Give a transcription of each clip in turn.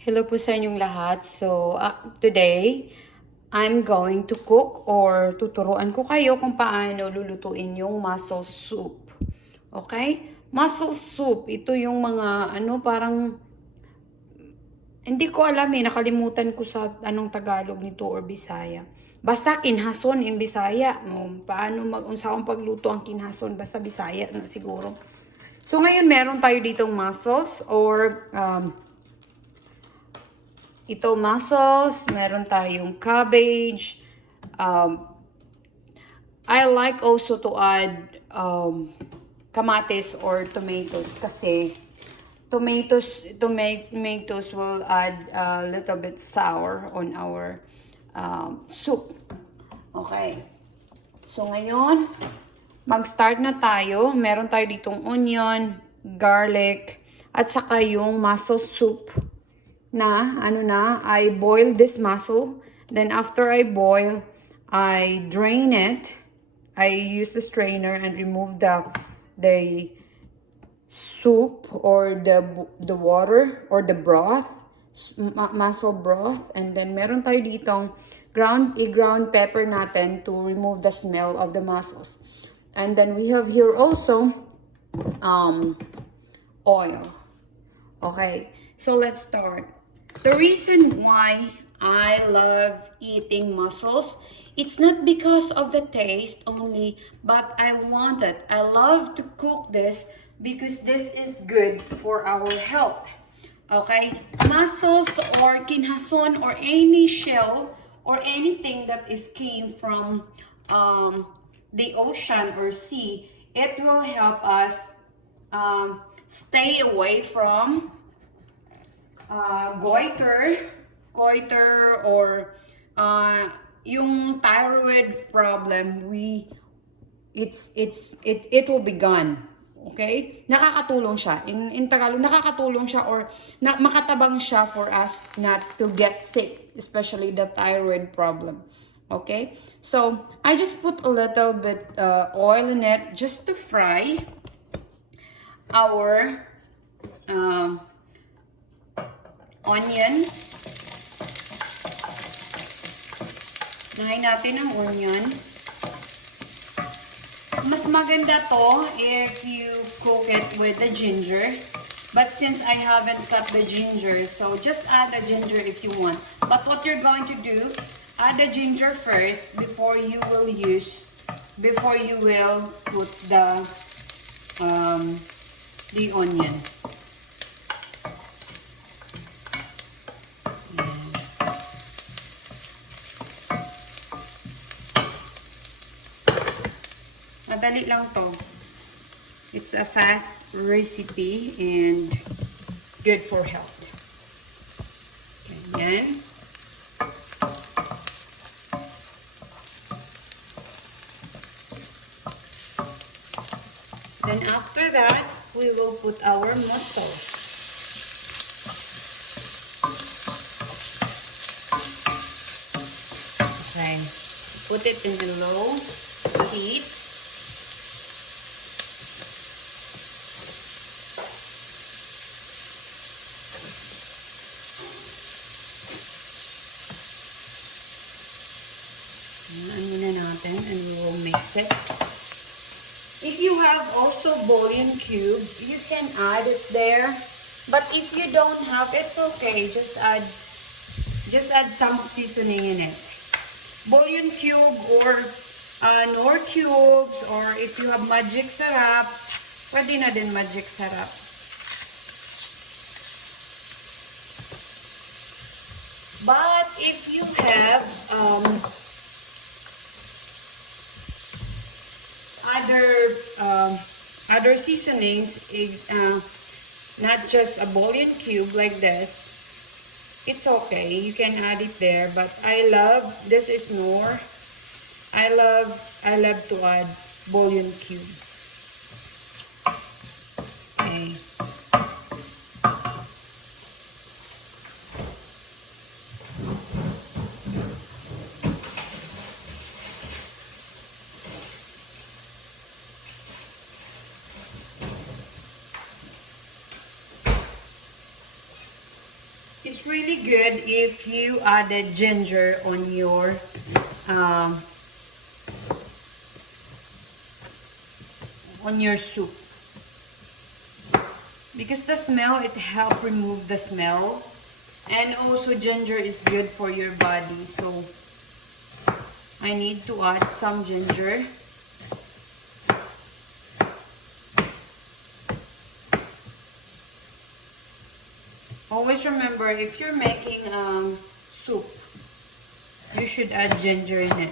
Hello po sa inyong lahat. So, today, I'm going to cook or tuturuan ko kayo kung paano lulutuin yung mussel soup. Okay? Mussel soup, ito yung mga parang hindi ko alam nakalimutan ko sa anong Tagalog nito or Bisaya. Basta Kinhason in Bisaya. Paano unsa akong pagluto ang Kinhason basta Bisaya na siguro. So ngayon meron tayo ditong mussels or ito mussels, meron tayong cabbage. I like also to add kamatis or tomatoes kasi tomatoes will add a little bit sour on our soup. Okay. So ngayon, mag-start na tayo. Meron tayo ditong onion, garlic, at saka yung mussel soup na I boil this mussel. Then after I boil, I drain it. I use the strainer and remove the soup or the water or the broth, mussel broth. And then meron tayo ditong ground pepper natin to remove the smell of the mussels. And then we have here also oil. Okay, so let's start. The reason why I love eating mussels, it's not because of the taste only, but I want it. I love to cook this because this is good for our health. Okay? Mussels or kinhason or any shell or anything that came from the ocean or sea, it will help us stay away from goiter or yung thyroid problem. It will be gone. Okay? Nakakatulong siya. In Tagalog, nakakatulong siya or makatabang siya for us not to get sick, especially the thyroid problem. Okay? So, I just put a little bit oil in it just to fry our onion. Nahin natin ang onion. Mas maganda to if you cook it with the ginger. But since I haven't cut the ginger, so just add the ginger if you want. But what you're going to do, add the ginger first before you will put the onion. Madali lang to. It's a fast recipe and good for health. Ganyan. Then after that, we will put our mussels. Okay. Put it in the low heat. Ano na natin, and we will mix it. If you have also bouillon cubes, you can add it there. But if you don't have, it's okay. Just add some seasoning in it. Bouillon cube or nor cubes, or if you have magic sarap, pwede na din magic sarap. But if you have other seasonings, is not just a bouillon cube like this, it's okay, you can add it there. But I love to add bouillon cube. Okay. It's really good if you added ginger um, on your soup, because the smell, it helps remove the smell, and also ginger is good for your body. So I need to add some ginger. Always remember, if you're making soup, you should add ginger in it.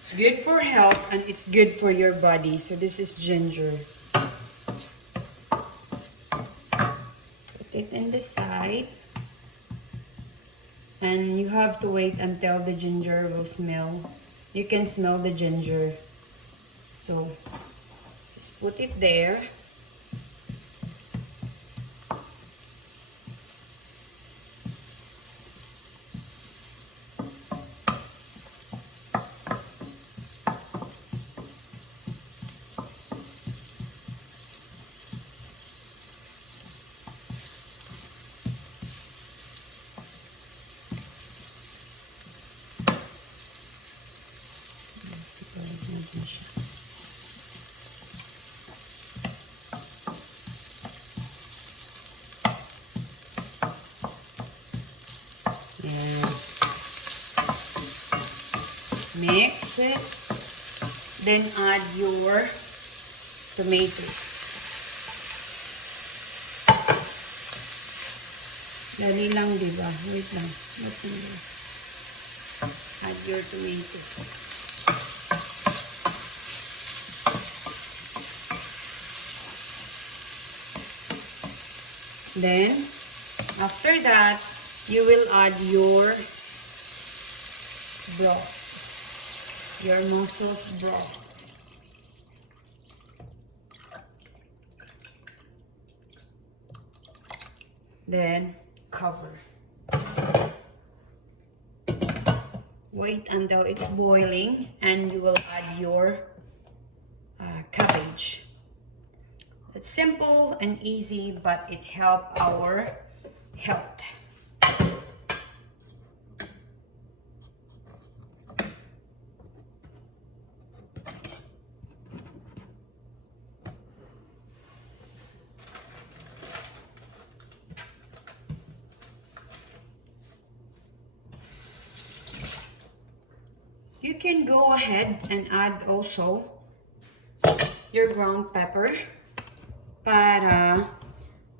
It's good for health and it's good for your body. So this is ginger. Put it in the side. And you have to wait until the ginger will smell. You can smell the ginger. So just put it there. Mix it, then add your tomatoes. Dali lang, diba? Wait lang. Add your tomatoes. Then, after that, you will add your broth. Your mussels broth. Then cover. Wait until it's boiling and you will add your cabbage. It's simple and easy, but it helps our health. You can go ahead and add also your ground pepper para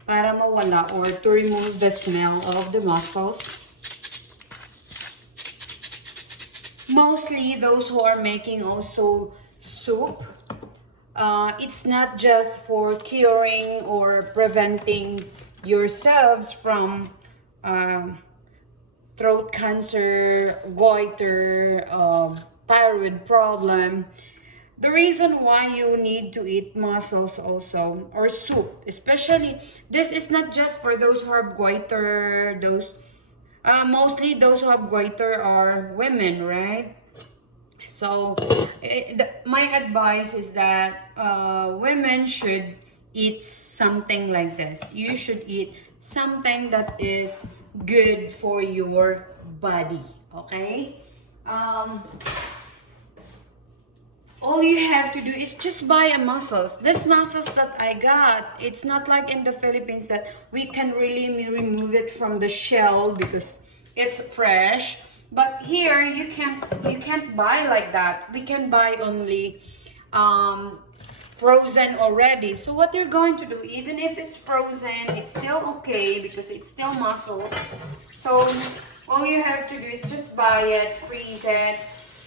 mawala or to remove the smell of the mussels. Mostly those who are making also soup, it's not just for curing or preventing yourselves from throat cancer, goiter, thyroid problem. The reason why you need to eat mussels also, or soup, especially, this is not just for those who have goiter, mostly those who have goiter are women, right? So my advice is that women should eat something like this. You should eat something that is good for your body, okay? All you have to do is just buy a mussels. This mussels that I got, it's not like in the Philippines that we can really remove it from the shell because it's fresh. But here you can't buy like that. We can buy only frozen already. So what you're going to do, even if it's frozen, it's still okay because it's still mussels. So all you have to do is just buy it, freeze it,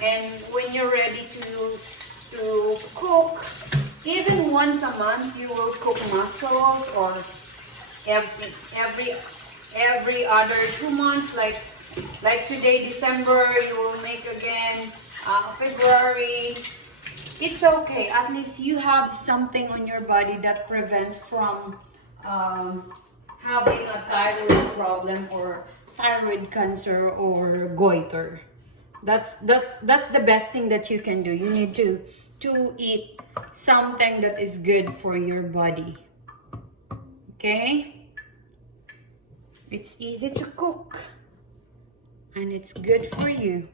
and when you're ready to cook, even once a month you will cook mussels, or every other 2 months, like today December, you will make again February. It's okay, at least you have something on your body that prevents from having a thyroid problem or thyroid cancer or goiter. That's the best thing that you can do. You need to eat something that is good for your body. Okay? It's easy to cook and it's good for you.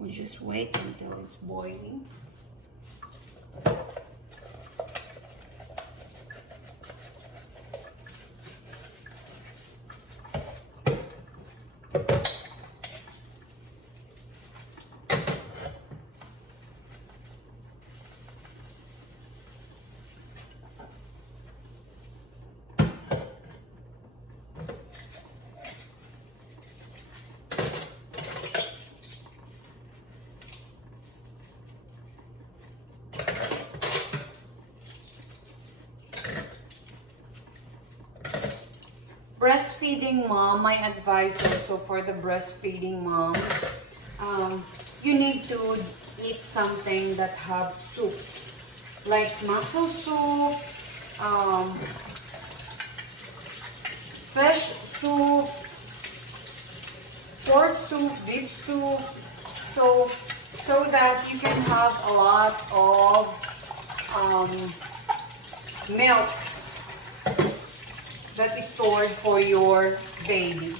We'll just wait until it's boiling. Breastfeeding mom, my advice also for the breastfeeding mom, you need to eat something that have soup, like mussel soup, fish soup, pork soup, beef soup, so that you can have a lot of milk that is stored for your baby.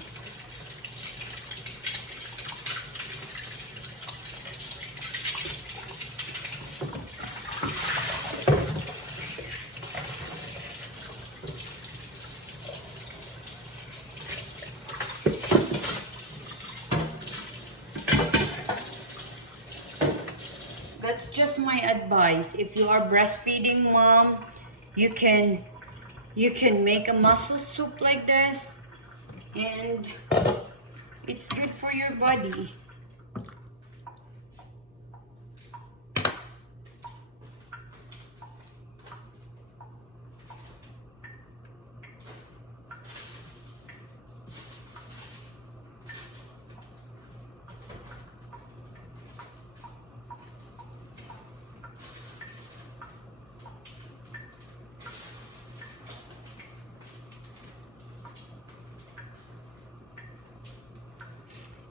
That's just my advice. If you are breastfeeding mom, you can make a mussel soup like this, and it's good for your body.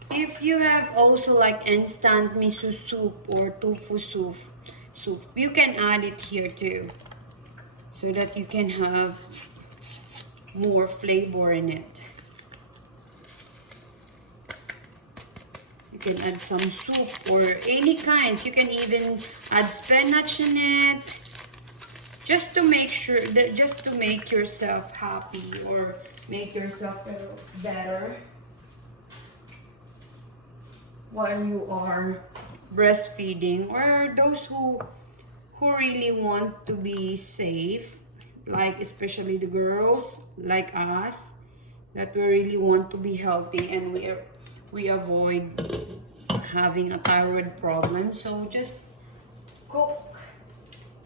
If you have also like instant miso soup or tofu soup, you can add it here too, so that you can have more flavor in it. You can add some soup or any kinds. You can even add spinach in it, just to make sure that, just to make yourself happy or make yourself feel better while you are breastfeeding, or those who really want to be safe, like especially the girls like us, that we really want to be healthy and we avoid having a thyroid problem. So just cook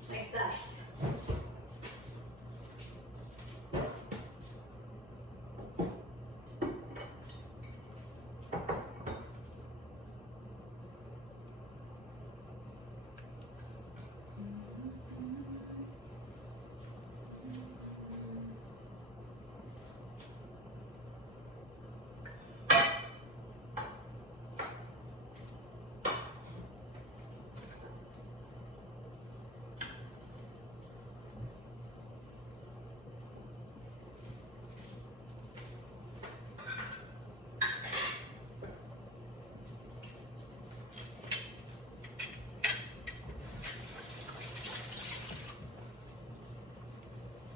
like that.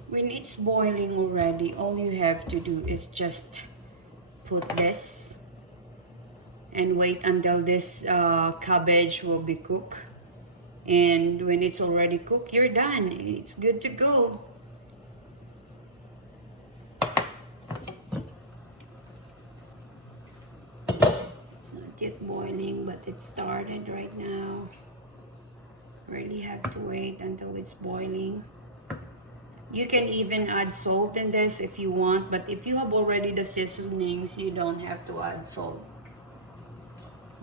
When it's boiling already, all you have to do is just put this and wait until this cabbage will be cooked. And when it's already cooked, you're done. It's good to go. It's not yet boiling, but it started right now. Really have to wait until it's boiling. You can even add salt in this if you want, but if you have already the seasonings, you don't have to add salt.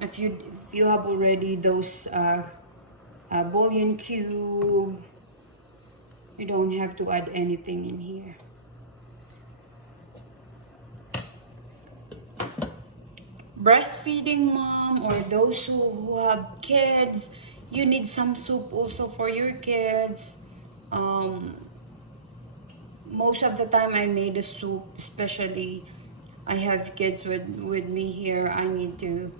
If you have already those bouillon cube, you don't have to add anything in here. Breastfeeding mom or those who have kids, you need some soup also for your kids. Most of the time I made a soup, especially I have kids with me here. I need to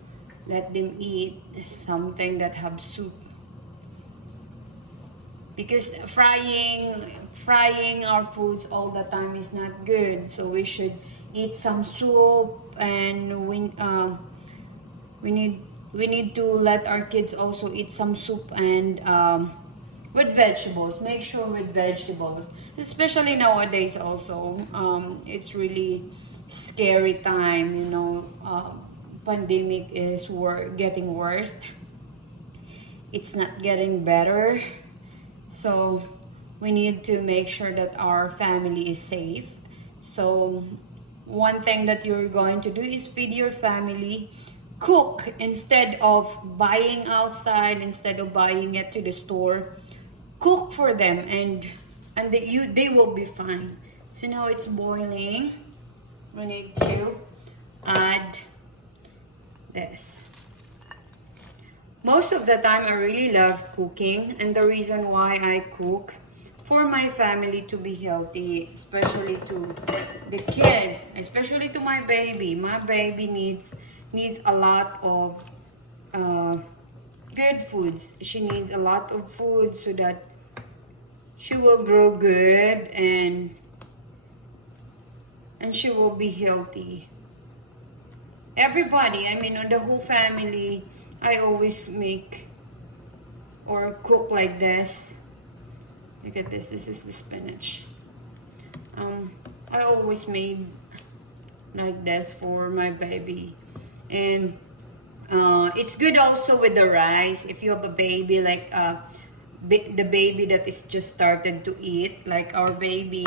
let them eat something that have soup, because frying our foods all the time is not good. So we should eat some soup, and we need to let our kids also eat some soup, and with vegetables. Make sure with vegetables, especially nowadays also. It's really scary time, you know. Pandemic is getting worse. It's not getting better. So we need to make sure that our family is safe. So one thing that you're going to do is feed your family. Cook instead of buying outside, instead of buying it to the store. Cook for them, and they will be fine. So now it's boiling. We need to add this. Most of the time I really love cooking, and the reason why I cook for my family to be healthy, especially to the kids, especially to my baby. My baby needs a lot of good foods. She needs a lot of food so that she will grow good, and she will be healthy. Everybody, I mean, on the whole family, I always make or cook like this. Look at this. This is the spinach. I always made like this for my baby, and it's good also with the rice. If you have a baby like the baby that is just started to eat, like our baby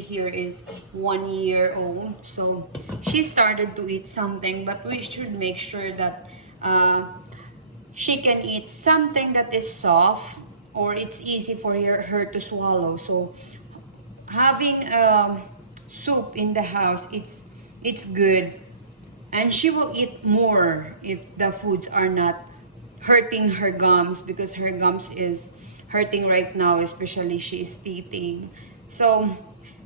here is 1 year old, so she started to eat something, but we should make sure that she can eat something that is soft or it's easy for her to swallow. So having soup in the house, it's good, and she will eat more if the foods are not hurting her gums, because her gums is hurting right now, especially she is teething. So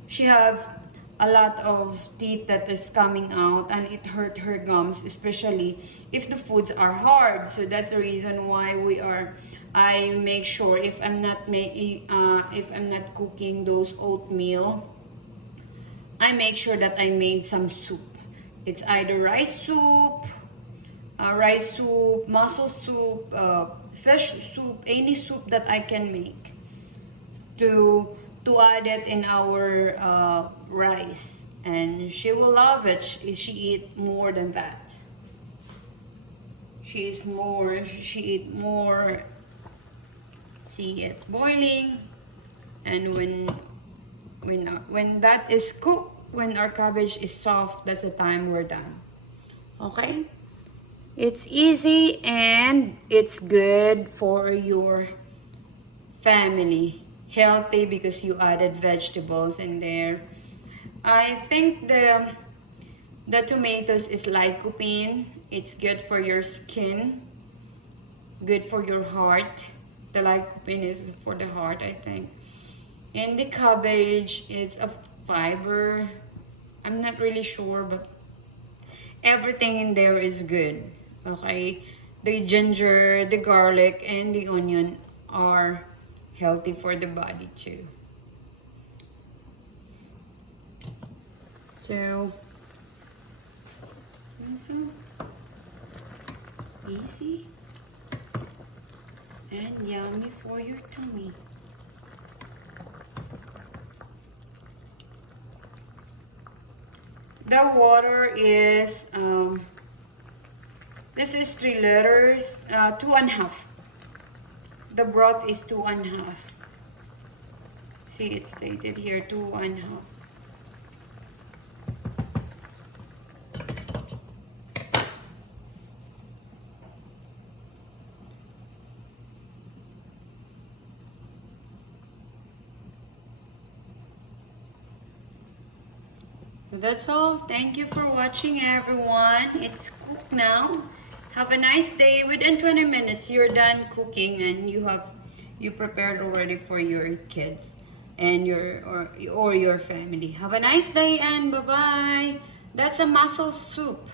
she have a lot of teeth that is coming out, and it hurt her gums, especially if the foods are hard. So that's the reason why I make sure if I'm not cooking those oatmeal, I make sure that I made some soup. It's either rice soup, mussel soup, fish soup, any soup that I can make to add it in our rice, and she will love it. She eat more than that. She eat more. See, it's boiling, and when that is cooked, when our cabbage is soft, that's the time we're done. Okay? It's easy and it's good for your family. Healthy because you added vegetables in there. I think the tomatoes is lycopene. It's good for your skin, good for your heart. The lycopene is for the heart, I think. And the cabbage is a fiber. I'm not really sure, but everything in there is good. Okay, the ginger, the garlic, and the onion are healthy for the body too. So easy and yummy for your tummy. The water is this is 3 liters, 2.5. The broth is 2.5. See, it's stated here 2.5. That's all. Thank you for watching, everyone. It's cooked now. Have a nice day. Within 20 minutes, you're done cooking and you prepared already for your kids and your family. Have a nice day and bye-bye. That's a mussel soup.